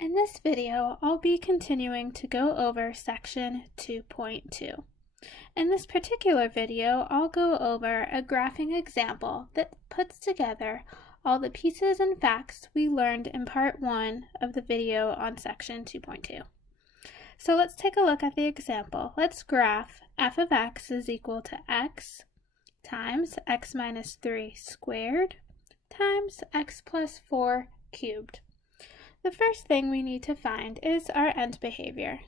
In this video, I'll be continuing to go over section 2.2. In this particular video, I'll go over a graphing example that puts together all the pieces and facts we learned in part 1 of the video on section 2.2. So let's take a look at the example. Let's graph f of x is equal to x times x minus 3 squared times x plus 4 cubed. The first thing we need to find is our end behavior.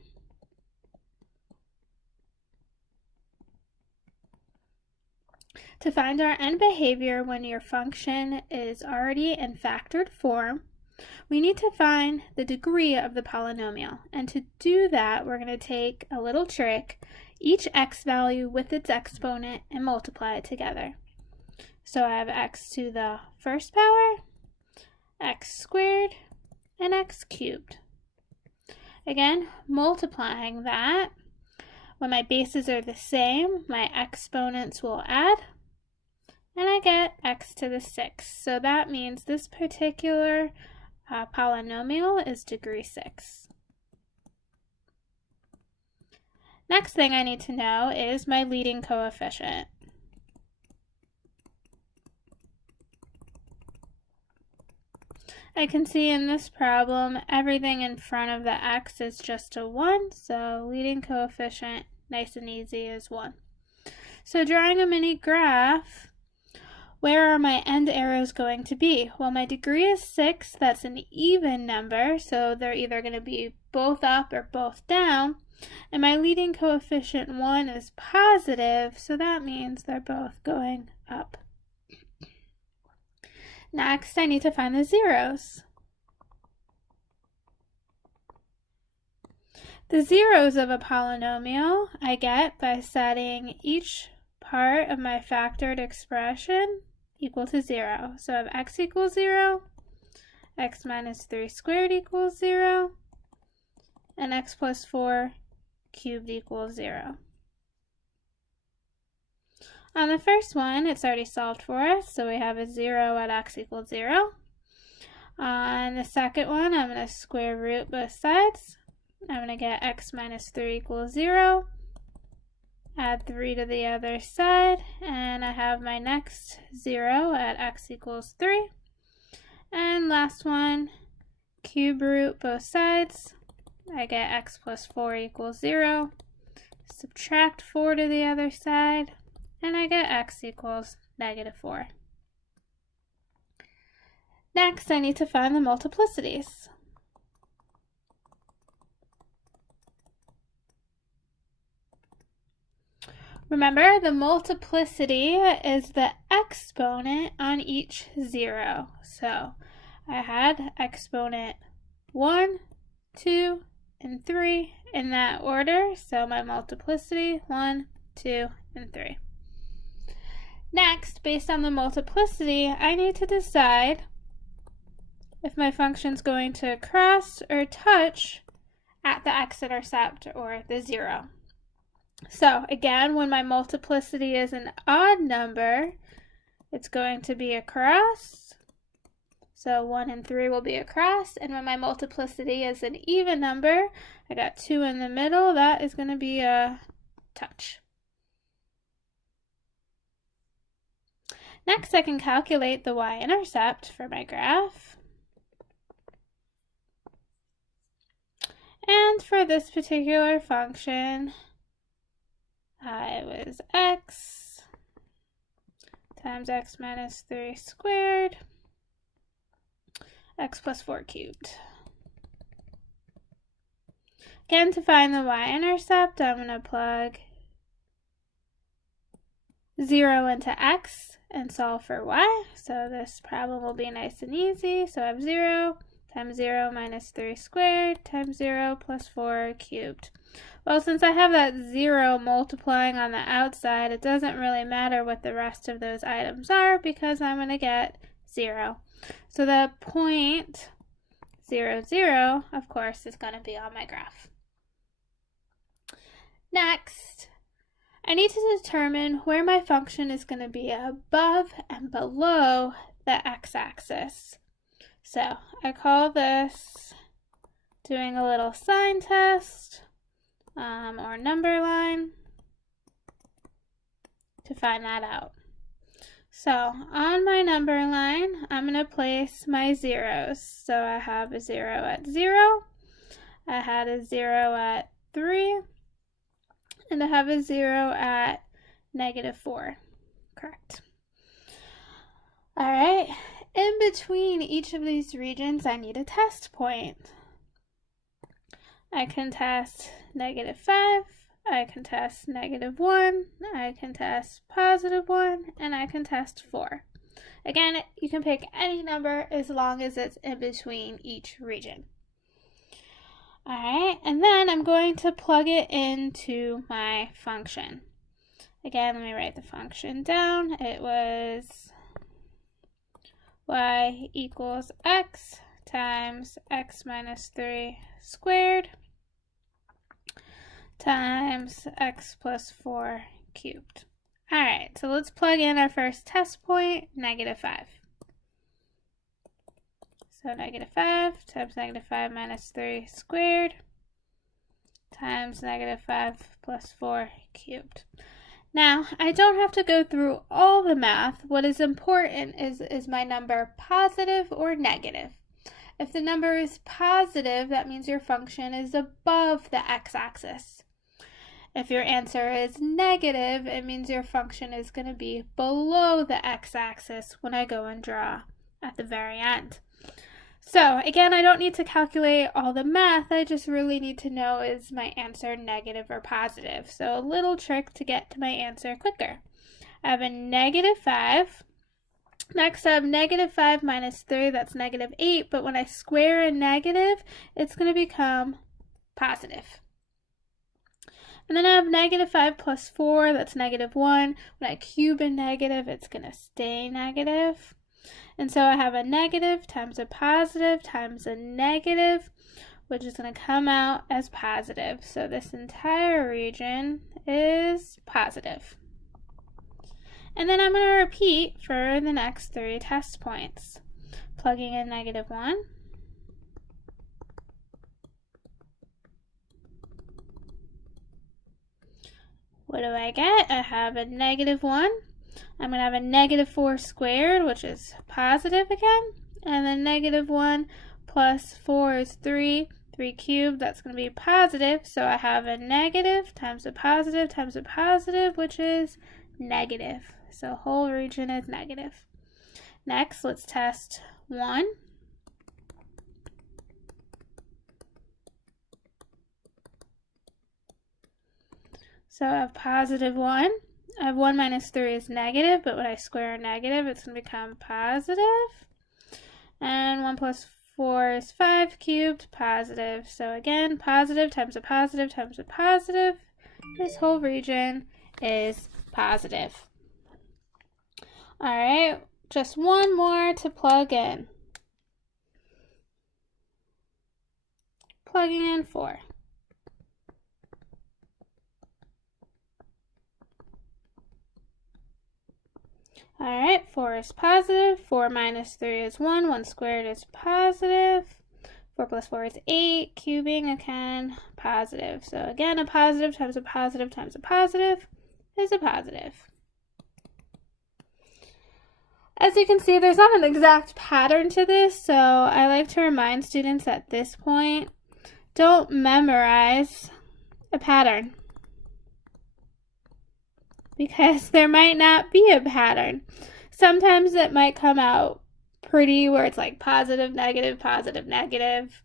To find our end behavior when your function is already in factored form, we need to find the degree of the polynomial. And to do that, we're going to take a little trick, each x value with its exponent, and multiply it together. So I have x to the first power, x squared, and x cubed. Again, multiplying that, when my bases are the same, my exponents will add, and I get x to the 6. So that means this particular polynomial is degree 6. Next thing I need to know is my leading coefficient. I can see in this problem everything in front of the x is just a 1, so leading coefficient, nice and easy, is 1. So drawing a mini graph, where are my end arrows going to be? Well, my degree is 6, that's an even number, so they're either going to be both up or both down, and my leading coefficient 1 is positive, so that means they're both going up. Next, I need to find the zeros. The zeros of a polynomial I get by setting each part of my factored expression equal to 0. So I have x equals 0, x minus 3 squared equals 0, and x plus 4 cubed equals 0. On the first one, it's already solved for us, so we have a 0 at x equals 0. On the second one, I'm going to square root both sides. I'm going to get x minus 3 equals 0. Add 3 to the other side, and I have my next 0 at x equals 3. And last one, cube root both sides. I get x plus 4 equals 0. Subtract 4 to the other side, and I get x equals negative 4. Next, I need to find the multiplicities. Remember, the multiplicity is the exponent on each 0. So I had exponent 1, 2, and 3 in that order. So my multiplicity, 1, 2, and 3. Next, based on the multiplicity, I need to decide if my function is going to cross or touch at the x-intercept or the 0. So again, when my multiplicity is an odd number, it's going to be a cross. So 1 and 3 will be a cross. And when my multiplicity is an even number, I got 2 in the middle, that is going to be a touch. Next, I can calculate the y-intercept for my graph. And for this particular function, it was x times x minus 3 squared, x plus 4 cubed. Again, to find the y-intercept, I'm going to plug 0 into x and solve for y. So this problem will be nice and easy. So I have 0 times 0 minus 3 squared times 0 plus 4 cubed. Well, since I have that 0 multiplying on the outside, it doesn't really matter what the rest of those items are because I'm going to get 0. So the point 0, 0, of course, is going to be on my graph. Next, I need to determine where my function is going to be above and below the x-axis. So I call this doing a little sign test or number line to find that out. So on my number line, I'm going to place my zeros. So I have a 0 at 0, I had a 0 at 3, and I have a 0 at -4. Correct. All right, in between each of these regions, I need a test point. I can test -5, I can test -1, I can test +1, and I can test 4. Again, you can pick any number as long as it's in between each region. All right, and then I'm going to plug it into my function. Again, let me write the function down. It was y equals x times x minus 3 squared times x plus 4 cubed. All right, so let's plug in our first test point, -5. So -5 times -5 minus 3 squared times -5 plus 4 cubed. Now, I don't have to go through all the math. What is important is my number positive or negative? If the number is positive, that means your function is above the x-axis. If your answer is negative, it means your function is going to be below the x-axis when I go and draw at the very end. So again, I don't need to calculate all the math, I just really need to know is my answer negative or positive. So a little trick to get to my answer quicker. I have a -5. Next I have -5 minus 3, that's -8, but when I square a negative, it's going to become positive. And then I have -5 plus 4, that's -1. When I cube a negative, it's going to stay negative. And so I have a negative times a positive times a negative, which is going to come out as positive. So this entire region is positive. And then I'm going to repeat for the next 3 test points. Plugging in -1. What do I get? I have a -1. I'm going to have a -4 squared, which is positive again. And then -1 plus 4 is 3. 3 cubed, that's going to be positive. So I have a negative times a positive times a positive, which is negative. So whole region is negative. Next, let's test 1. So I have +1. I have 1 minus 3 is negative, but when I square a negative, it's going to become positive. And 1 plus 4 is 5 cubed, positive. So again, positive times a positive times a positive. This whole region is positive. All right, just one more to plug in. Plugging in 4. All right, 4 is positive, 4 minus 3 is 1, 1 squared is positive, 4 plus 4 is 8, cubing again, positive. So again, a positive times a positive times a positive is a positive. As you can see, there's not an exact pattern to this, so I like to remind students at this point, don't memorize a pattern, because there might not be a pattern. Sometimes it might come out pretty where it's like positive, negative, positive, negative.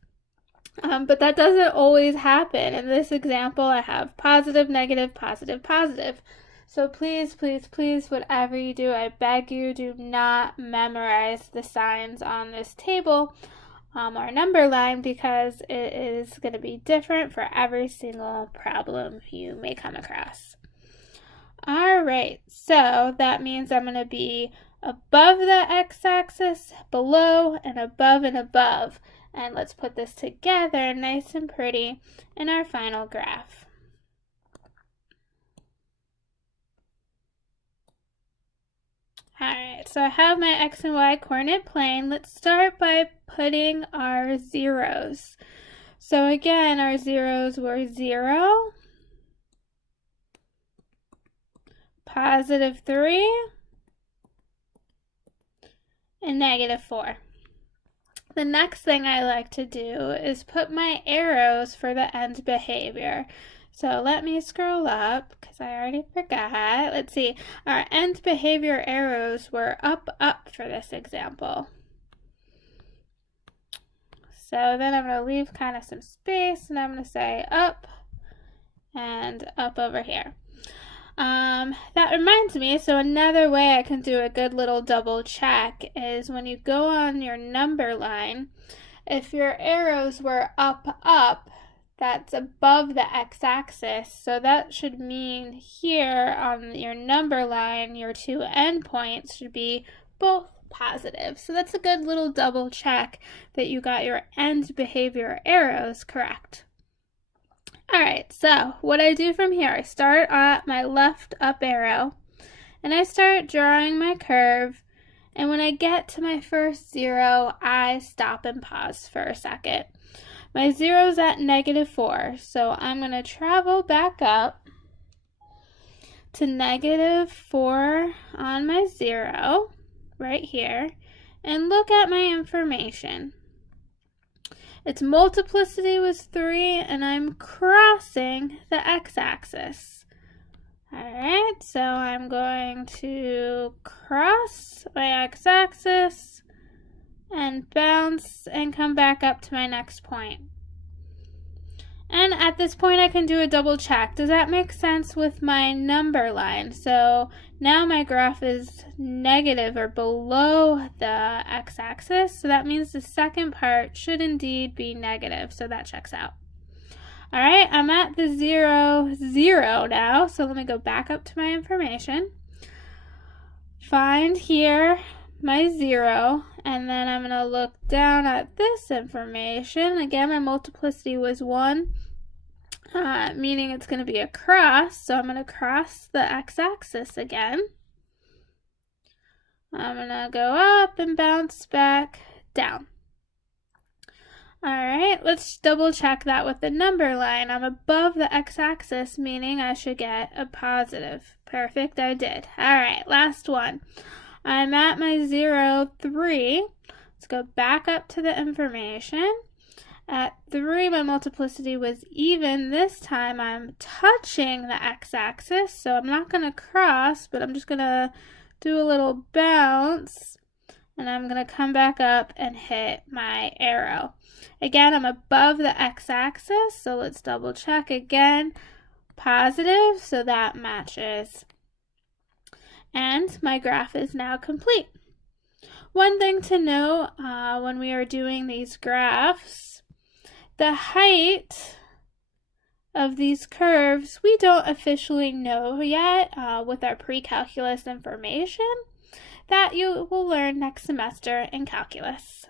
But that doesn't always happen. In this example, I have positive, negative, positive, positive. So please, please, please, whatever you do, I beg you, do not memorize the signs on this table or number line, because it is going to be different for every single problem you may come across. All right, so that means I'm going to be above the x-axis, below, and above and above. And let's put this together nice and pretty in our final graph. All right, so I have my x and y coordinate plane. Let's start by putting our zeros. So again, our zeros were 0, positive 3, and negative 4. The next thing I like to do is put my arrows for the end behavior. So let me scroll up because I already forgot. Let's see, our end behavior arrows were up, up for this example. So then I'm going to leave kind of some space and I'm going to say up and up over here. That reminds me, so another way I can do a good little double check is when you go on your number line, if your arrows were up, up, that's above the x-axis, so that should mean here on your number line, your two endpoints should be both positive. So that's a good little double check that you got your end behavior arrows correct. Alright, so what I do from here, I start at my left up arrow, and I start drawing my curve, and when I get to my first 0, I stop and pause for a second. My 0's at negative 4, so I'm going to travel back up to negative 4 on my 0, right here, and look at my information. Its multiplicity was 3, and I'm crossing the x-axis. Alright, so I'm going to cross my x-axis and bounce and come back up to my next point. And at this point I can do a double check. Does that make sense with my number line? So now my graph is negative or below the x-axis, so that means the second part should indeed be negative, so that checks out. Alright, I'm at the 0, 0 now, so let me go back up to my information. Find here my 0, and then I'm going to look down at this information. Again, my multiplicity was 1, meaning it's going to be a cross, so I'm going to cross the x-axis again. I'm going to go up and bounce back down. Alright, let's double check that with the number line. I'm above the x-axis, meaning I should get a positive. Perfect, I did. Alright, last one. I'm at my 0, 3. Let's go back up to the information. At 3, my multiplicity was even. This time I'm touching the x-axis, so I'm not going to cross, but I'm just going to do a little bounce, and I'm going to come back up and hit my arrow. Again, I'm above the x-axis, so let's double check again. Positive, so that matches. And my graph is now complete. One thing to note when we are doing these graphs, the height of these curves we don't officially know yet with our pre-calculus information that you will learn next semester in calculus.